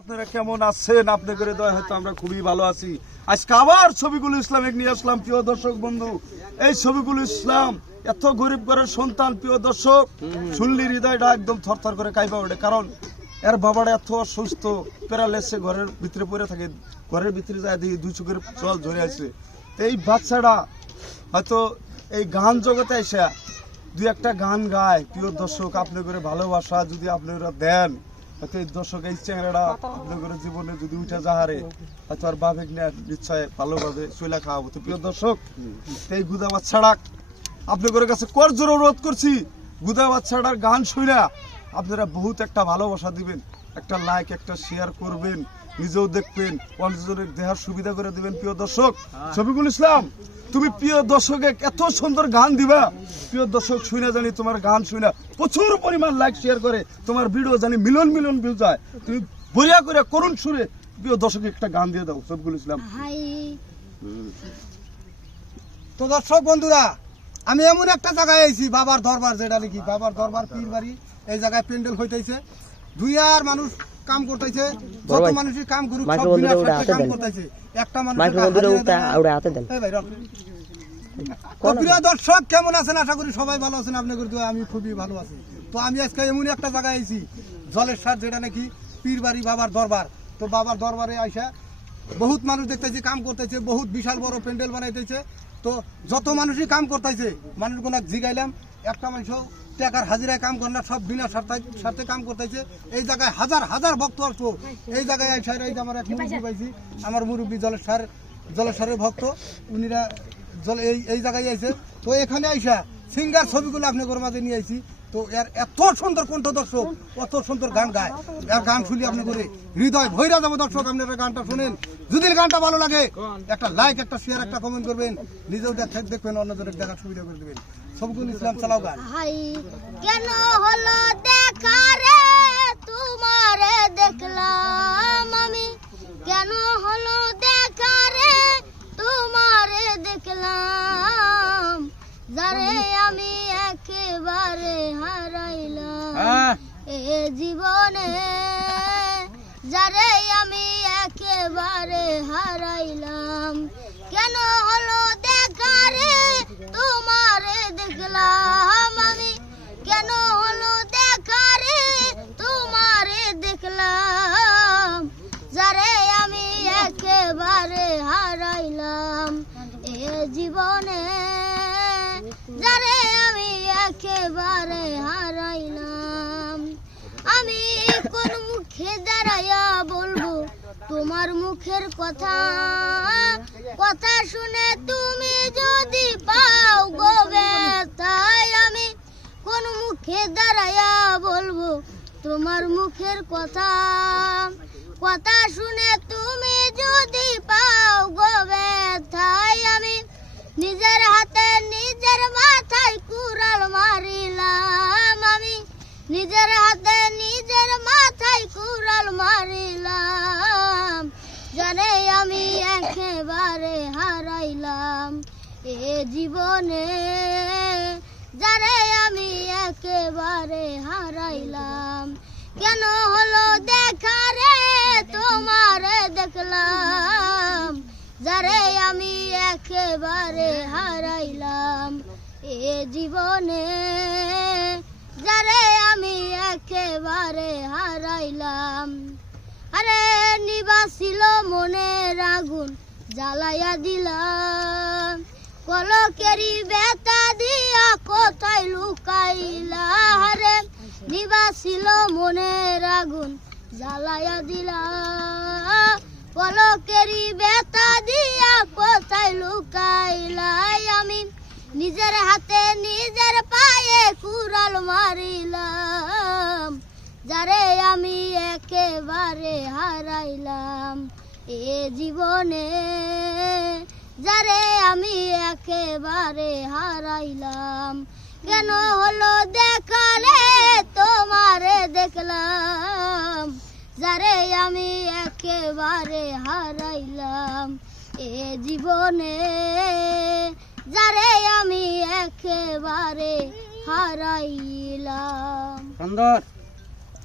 আপনারা কেমন আছেন? আপনাদের দয়া হয়তো আমরা খুবই ভালো আছি। আজকে আবার ছবিগুলো ইসলামিক নিয়ে আসলাম প্রিয় দর্শক বন্ধু। এই ছবিগুলো ইসলাম এত গরিব ঘরের সন্তান প্রিয় দর্শক, শুনলি হৃদয়টা একদম থরথর করে কাঁপা ওঠে। কারণ এর বাবাটা এত অসুস্থ, প্যারালাইসিসে ঘরের ভিতরে পড়ে থাকে। ঘরের ভিতরে যায় দেখি দুই চোখের জল ঝরে আছে। এই বাচ্চাটা হয়তো এই গান জগতে এসে দুই একটা গান গায়। প্রিয় দর্শক, আপনাদের ভালোবাসা যদি আপনারা দেন, হয়তো এই দর্শক এই চ্যাংড়াটা আপনাদের জীবনে যদি উঠে যাহারে হয়তো আর বাবেক নিয়ে নিশ্চয় ভালোভাবে চলে খাওয়াবো। তো প্রিয় দর্শক, এই গুদা বাচ্চাটা আপনাদের কাছে করজোর অনুরোধ করছি, গুদা বাচ্চাটার গান শুনে আপনারা বহুত একটা ভালোবাসা দিবেন, একটা লাইক একটা শেয়ার করবেন, নিজেও দেখবেন, অন্যজনের দেহার সুবিধা করে দিবেন। প্রিয় দর্শক, শফিকুল ইসলাম তুমি প্রিয় দর্শকে এত সুন্দর গান দিবা, প্রিয় দর্শক শুনে জানি তোমার গান শুনে প্রচুর পরিমাণ লাইক শেয়ার করে, তোমার ভিডিও জানি মিলিয়ন মিলিয়ন ভিউ যায়। তুমি বলিয়া করে করুণ সুরে প্রিয় দর্শকে একটা গান দিয়ে দাও শফিকুল ইসলাম। তো দর্শক বন্ধুরা, আমি এমন একটা জায়গায় আইছি, বাবার দরবার, যেটা নাকি বাবার দরবার পীর বাড়ি। এই জায়গায় প্যান্ডেল হইতেছে, দুই আর মানুষ কাম করতেছে, যত মানুষই কাম করুক সব বিনা স্বার্থে কাম করতেছে। একটা মানুষ প্রিয় দর্শক কেমন আছেন? আশা করি সবাই ভালো আছেন। আপনাদের দোয়া আমি খুবই ভালো আছি। তো আমি আজকে এমন একটা জায়গায় আইছি, জলের সার, যেটা নাকি পীর বাড়ি বাবার দরবার। তো বাবার দরবারে আইসা বহুত মানুষ দেখতেছি কাম করতেছে, বহুত বিশাল বড় প্যান্ডেল বানাইতেছে। তো যত মানুষই কাম করতেছে, মানুষগুলো জিগাইলাম, একটা মানুষ টাকার হাজিরায় কাম করে না, সব বিনা স্বার্থে কাম করতেছে। এই জায়গায় হাজার হাজার ভক্ত আসবো। এই জায়গায় আইসা এই যে আমার এক মুরব্বী পাইছি, আমার মুরব্বী জলের সারের ভক্ত, উনিরা এই জায়গায় আইছে। তো এখানে আইসা সিঙ্গার ছবিগুলো আপনাদের মাঝে নিয়ে আইছি। তো এর এত সুন্দর কণ্ঠ দর্শক, অত সুন্দর গান গায়, এর গান শুনি আপনি করে হৃদয় ভৈরা যাবো। দর্শক, আপনারা গানটা শুনেন, যদি গানটা ভালো লাগে একটা লাইক একটা শেয়ার একটা কমেন্ট করবেন, নিজেও দেখবেন, অন্যজনের দেখার সুবিধা করে দেবেন। শফিকুল ইসলাম, চালাও গান। কেন হলো দেখা রে তোমারে দেখলাম আমি, কেন হলো দেখা রে তোমারে দেখলাম, যারে আমি একেবারে হারাইলাম এ জীবনে, যারে আমি একেবারে হারাইলাম। কেন হলো দেখা রে তোমারে দেখলাম আমি, কেন হলো দেখা রে তোমারে দেখলাম, যারে আমি একেবারে হারাইলাম এ জীবনে, যারে আমি একেবারে হারাইলাম। আমি কোন মুখে দাঁড়াইয়া বলবো তোমার মুখের কথা, কথা শুনে তুমি যদি পাও গো ব্যথায়। আমি কোন মুখে দাঁড়াইয়া বলবো তোমার মুখের কথা, কথা শুনে তুমি যদি পাও গো ব্যথায়। আমি নিজের হাতে নিজের মাথায় কুড়াল মারিলাম, আমি নিজের হাতে নিজের মাথায় কুড়াল মারিলাম, জানে আমি একেবারে হারাইলাম এ জীবনে, যারে আমি একেবারে হারাইলাম। কেন হলো দেখা রে তোমারে দেখলাম, যারে আমি একেবারে হারাইলাম এ জীবনে, যারে আমি একেবারে হারাইলাম। আরে নিবাসিল মনের আগুন জ্বালাইয়া দিলাম, কলকেরি বেতা দিয়া কোথায় লুকাইলা। আরে নিবাসিল মনের আগুন জ্বালাইয়া দিলাম, কলকেরি বেতা দিয়া কোথায় লুকাইলাই। আমি নিজের হাতে নিজের পায়ে কুড়াল মারিলাম, যারে আমি একেবারে হারাইলাম এ জীবনে, যারে আমি একেবারে হারাইলাম। কেন হলো দেখা রে তোমারে দেখলাম, যারে আমি একেবারে হারাইলাম এ জীবনে, যারে আমি একেবারে হারাইলাম। সুন্দর।